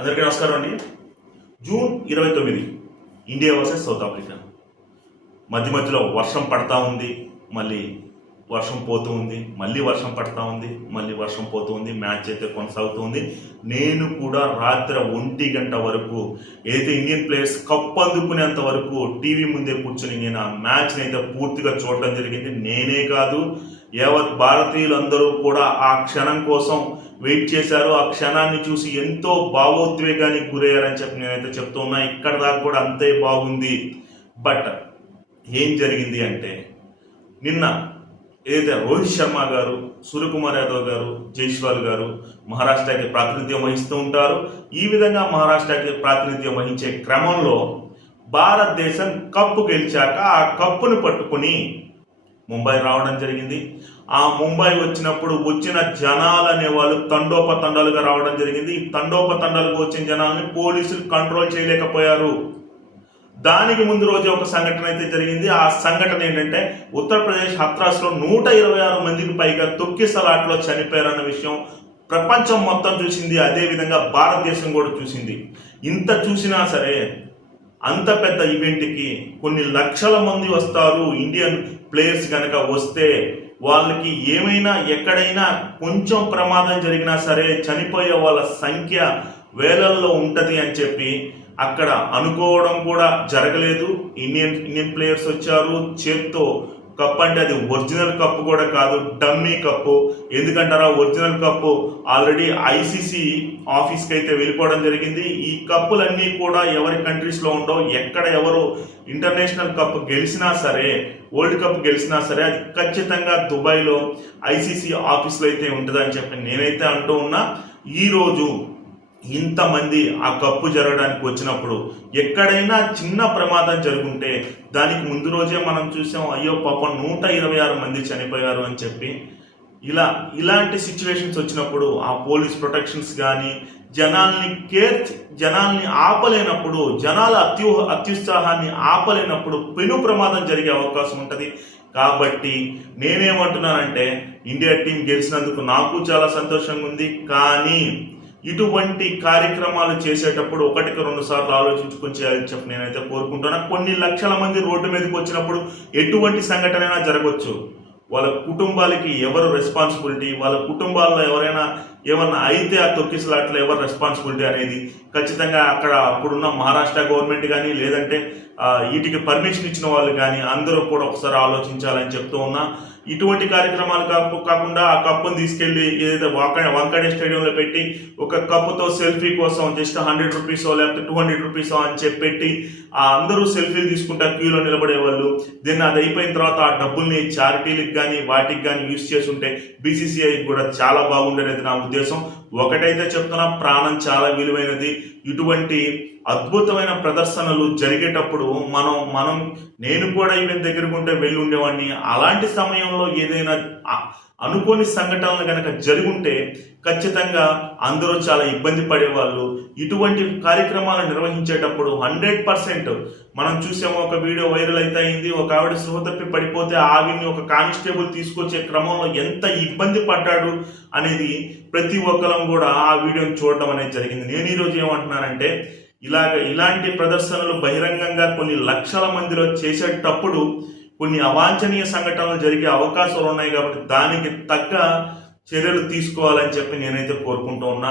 అందరికీ నమస్కారం అండి. జూన్ ఇరవై తొమ్మిది ఇండియా వర్సెస్ సౌత్ ఆఫ్రికా. మధ్య మధ్యలో వర్షం పడతా ఉంది మళ్ళీ వర్షం పోతూ ఉంది మళ్ళీ వర్షం పడతా ఉంది మళ్ళీ వర్షం పోతూ ఉంది మ్యాచ్ అయితే కొనసాగుతుంది నేను కూడా రాత్రి ఒంటి గంట వరకు ఏదైతే ఇండియన్ ప్లేయర్స్ కప్ అందుకునేంత వరకు టీవీ ముందే కూర్చొని నేను ఆ మ్యాచ్ని అయితే పూర్తిగా చూడడం జరిగింది. నేనే కాదు యావత్ భారతీయులందరూ కూడా ఆ క్షణం కోసం వెయిట్ చేశారు. ఆ క్షణాన్ని చూసి ఎంతో భావోద్వేగానికి గురయ్యారని చెప్పి నేనైతే చెప్తూ ఉన్నా. ఇక్కడ దాకా కూడా అంతే బాగుంది. బట్ ఏం జరిగింది అంటే నిన్న ఏదైతే రోహిత్ శర్మ గారు సూర్యకుమార్ యాదవ్ గారు జైస్వాల్ గారు మహారాష్ట్రకి ప్రాతినిధ్యం వహిస్తూ ఉంటారు. ఈ విధంగా మహారాష్ట్రకి ప్రాతినిధ్యం వహించే క్రమంలో భారతదేశం కప్పు గెలిచాక ఆ కప్పును పట్టుకుని ముంబై రావడం జరిగింది. ఆ ముంబై వచ్చినప్పుడు వచ్చిన జనాలు అనేవాళ్ళు తండోపతండాలుగా రావడం జరిగింది. ఈ తండోపతండాలుగా వచ్చిన జనాల్ని పోలీసులు కంట్రోల్ చేయలేకపోయారు. దానికి ముందు రోజు ఒక సంఘటన అయితే జరిగింది. ఆ సంఘటన ఏంటంటే ఉత్తరప్రదేశ్ హత్రాస్లో నూట ఇరవై ఆరు మందికి పైగా తొక్కిసలాట్లో చనిపోయారన్న విషయం ప్రపంచం మొత్తం చూసింది. అదే విధంగా భారతదేశం కూడా చూసింది. ఇంత చూసినా సరే అంత పెద్ద ఈవెంట్కి కొన్ని లక్షల మంది వస్తారు. ఇండియన్ ప్లేయర్స్ కనుక వస్తే వాళ్ళకి ఏమైనా ఎక్కడైనా కొంచెం ప్రమాదం జరిగినా సరే చనిపోయే వాళ్ళ సంఖ్య వేలల్లో ఉంటుంది అని చెప్పి అక్కడ అనుకోవడం కూడా జరగలేదు. ఇండియన్ ఇండియన్ ప్లేయర్స్ వచ్చారు. చేత్తో కప్ అంటే అది ఒరిజినల్ కప్పు కూడా కాదు డమ్మీ కప్పు ఎందుకంటారా? ఒరిజినల్ కప్పు ఆల్రెడీ ఐసీసీ ఆఫీస్కి అయితే వెళ్ళిపోవడం జరిగింది. ఈ కప్పులన్నీ కూడా ఎవరి కంట్రీస్లో ఉండవు. ఎక్కడ ఎవరు ఇంటర్నేషనల్ కప్ గెలిచినా సరే వరల్డ్ కప్ గెలిచినా సరే అది ఖచ్చితంగా దుబాయ్లో ఐసీసీ ఆఫీస్లో అయితే ఉంటుందని చెప్పి నేనైతే అంటూ ఉన్నా. ఈరోజు ఇంతమంది ఆ కప్పు జరగడానికి వచ్చినప్పుడు ఎక్కడైనా చిన్న ప్రమాదం జరుగుంటే దానికి ముందు రోజే మనం చూసాం అయ్యో పాపం నూట ఇరవై ఆరు మంది చనిపోయారు అని చెప్పి. ఇలా ఇలాంటి సిచ్యువేషన్స్ వచ్చినప్పుడు ఆ పోలీస్ ప్రొటెక్షన్స్ కానీ జనాల్ని కేర్ జనాల్ని ఆపలేనప్పుడు జనాల అత్యు అత్యుత్సాహాన్ని ఆపలేనప్పుడు పెను ప్రమాదం జరిగే అవకాశం ఉంటుంది. కాబట్టి నేనేమంటున్నానంటే ఇండియా టీం గెలిచినందుకు నాకు చాలా సంతోషంగా ఉంది కానీ ఇటువంటి కార్యక్రమాలు చేసేటప్పుడు ఒకటికి రెండు సార్లు ఆలోచించుకొని చేయాలని చెప్పి నేనైతే కోరుకుంటున్నా. కొన్ని లక్షల మంది రోడ్డు మీదకి వచ్చినప్పుడు ఎటువంటి సంఘటన అయినా జరగవచ్చు వాళ్ళ కుటుంబాలకి ఎవరు రెస్పాన్సిబిలిటీ వాళ్ళ కుటుంబాల్లో ఎవరైనా ఏమన్నా అయితే ఆ తొక్కిసలాట్లో ఎవరు రెస్పాన్సిబిలిటీ అనేది? ఖచ్చితంగా అక్కడ అప్పుడున్న మహారాష్ట్ర గవర్నమెంట్ కానీ లేదంటే వీటికి పర్మిషన్ ఇచ్చిన వాళ్ళు కానీ అందరూ కూడా ఒకసారి ఆలోచించాలని చెప్తూ ఉన్నా. ఇటువంటి కార్యక్రమాలు కాకుండా ఆ కప్పును తీసుకెళ్ళి ఏదైతే వాక వంకడే స్టేడియంలో పెట్టి ఒక కప్పుతో సెల్ఫీ కోసం జస్ట్ హండ్రెడ్ రూపీసో లేకపోతే టూ హండ్రెడ్ రూపీసో అని చెప్పి పెట్టి ఆ అందరూ సెల్ఫీలు తీసుకుంటా క్యూలో నిలబడే వాళ్ళు. దీన్ని అది అయిపోయిన తర్వాత ఆ డబ్బుల్ని చారిటీలకు కానీ వాటికి కానీ యూజ్ చేస్తుంటే బీసీసీఐ కూడా చాలా బాగుండేది నా ఉద్దేశం. ఒకటైతే చెప్తున్నా ప్రాణం చాలా విలువైనది. ఇటువంటి అద్భుతమైన ప్రదర్శనలు జరిగేటప్పుడు మనం మనం నేను కూడా ఈవెన్ దగ్గరకు ఉంటే వెళ్ళి ఉండేవాడిని. అలాంటి సమయంలో ఏదైనా అనుకోని సంఘటనలు కనుక జరుగుంటే ఖచ్చితంగా అందరూ చాలా ఇబ్బంది పడేవాళ్ళు. ఇటువంటి కార్యక్రమాలు నిర్వహించేటప్పుడు హండ్రెడ్ పర్సెంట్ మనం చూసాము ఒక వీడియో వైరల్ అయితే అయింది ఒక ఆవిడ సృహ తప్పి పడిపోతే ఆవిడ్ని ఒక కానిస్టేబుల్ తీసుకొచ్చే క్రమంలో ఎంత ఇబ్బంది పడ్డాడు అనేది ప్రతి ఒక్కరం కూడా ఆ వీడియోని చూడడం అనేది జరిగింది. నేను ఈరోజు ఏమంటున్నానంటే ఇలాగ ఇలాంటి ప్రదర్శనలు బహిరంగంగా కొన్ని లక్షల మందిలో చేసేటప్పుడు కొన్ని అవాంఛనీయ సంఘటనలు జరిగే అవకాశాలు ఉన్నాయి కాబట్టి దానికి తగ్గ చర్యలు తీసుకోవాలని చెప్పి నేనైతే కోరుకుంటూ ఉన్నా.